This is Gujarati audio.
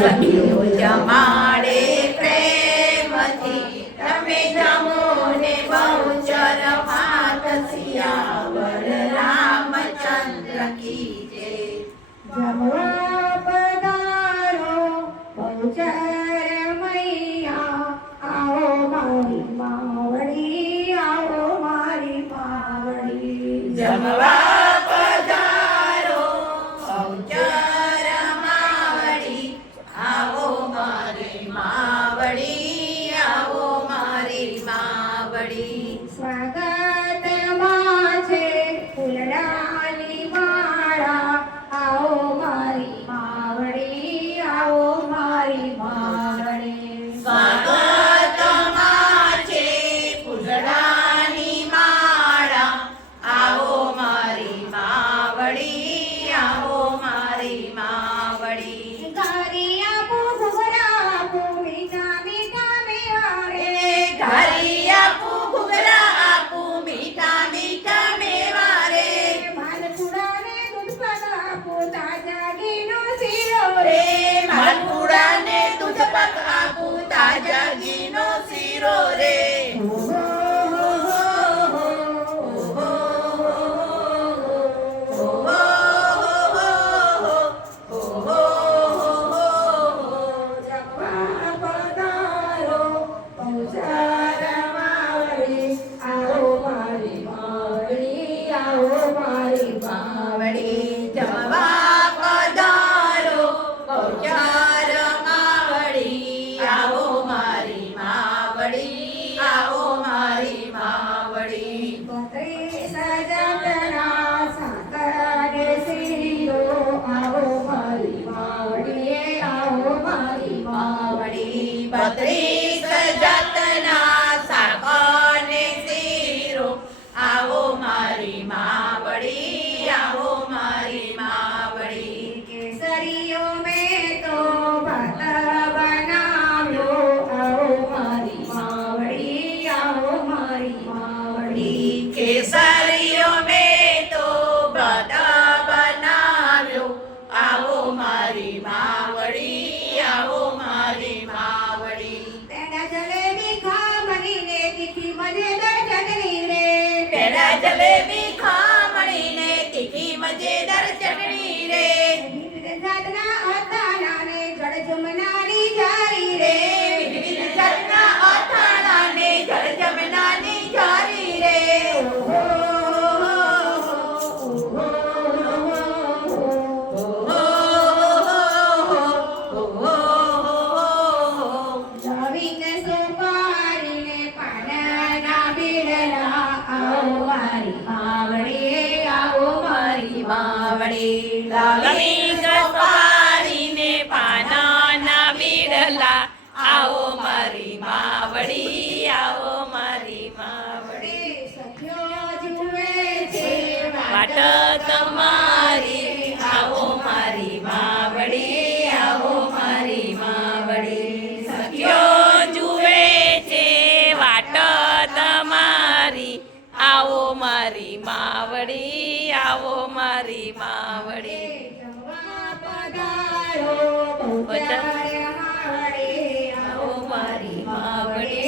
સખીઓ જમાડે પ્રેમથી તમે જમો ને બહુચર ભાત સિયાવર રામચંદ્ર કી જય. જમવા પધારો બહુચર મૈયા, આવો મારી માવડી, આવો મારી માવડી. જમવા પધારો બહુચર માવડી, આવો મારી માવડી, આવો મારી માવડી. સ્વાગતમાં છે ફૂલડાની માળા, આવો મારી માવડી, આવો મારી માવડી. સ્વાગતમાં છે ફૂલડાની માળા, આવો મારી માવડી, આવો મારી માવડી. ઘરી આપો ઘૂઘરા આપો, મીઠા મીઠા મેવા રે. ઘરી આપું ઘૂઘરા આપું, મીઠા મીઠા મેવા રે. માલપુડાને દૂધ પાક આપો, તાજા ઘીનો શીરો રે. રે માલપુડાને દૂધ પાક આપું, તાજા ઘીનો શીરો રે. જમવા પધારો બહુચર માવડી, આવો મારી માવડી, આવો મારી માવડી. જમવા પધારો બહુચર માવડી, આવો મારી માવડી, આવો મારી માવડી. બત્રીસ જાતના સાકર શીરો, આવો મારી માવડી, આવો મારી માવડી. 32 જાતના શાક ને શીરો, આવો મારી માવડી, આવો મારી માવડી. કેસરીઓ મેં તો ભાત બનાવ્યો, આવો મારી માવડી, આવો મારી માવડી. કેસરીઓ મેં તો ભાત બનાવ્યો, આવો મારી માવડી, આવો મારી માવડી. પેડા જલેબી ખામણીને તીખી મજેદાર ચટણી રે. પેડા જલેબી ખમણીને તીખી મજેદાર ચટણી રે. વિવિધ જાતના અથાણાને જળજુમનાની જારી રે. વિવિધ જાતના અથાણાને જળજમનાની જારી રે. લવિંગ સોપારીને પાનાના બીડલા, આવો મારી માવડી, આવો મારી માવડી. લવિંગ સોપારીને પાનાના બીડલા, આવો મારી માવડી, આવો મારી માવડી. સખીઓ જુએ છે વાટ તમારી, આવો મારી માવડી, આવો મારી માવડી. સખીઓ જુએ છે વાટ તમારી, આવો મારી માવડી, આવો મારી માવડી. જમવા પધારો બહુચર માવડી, આવો મારી માવડી,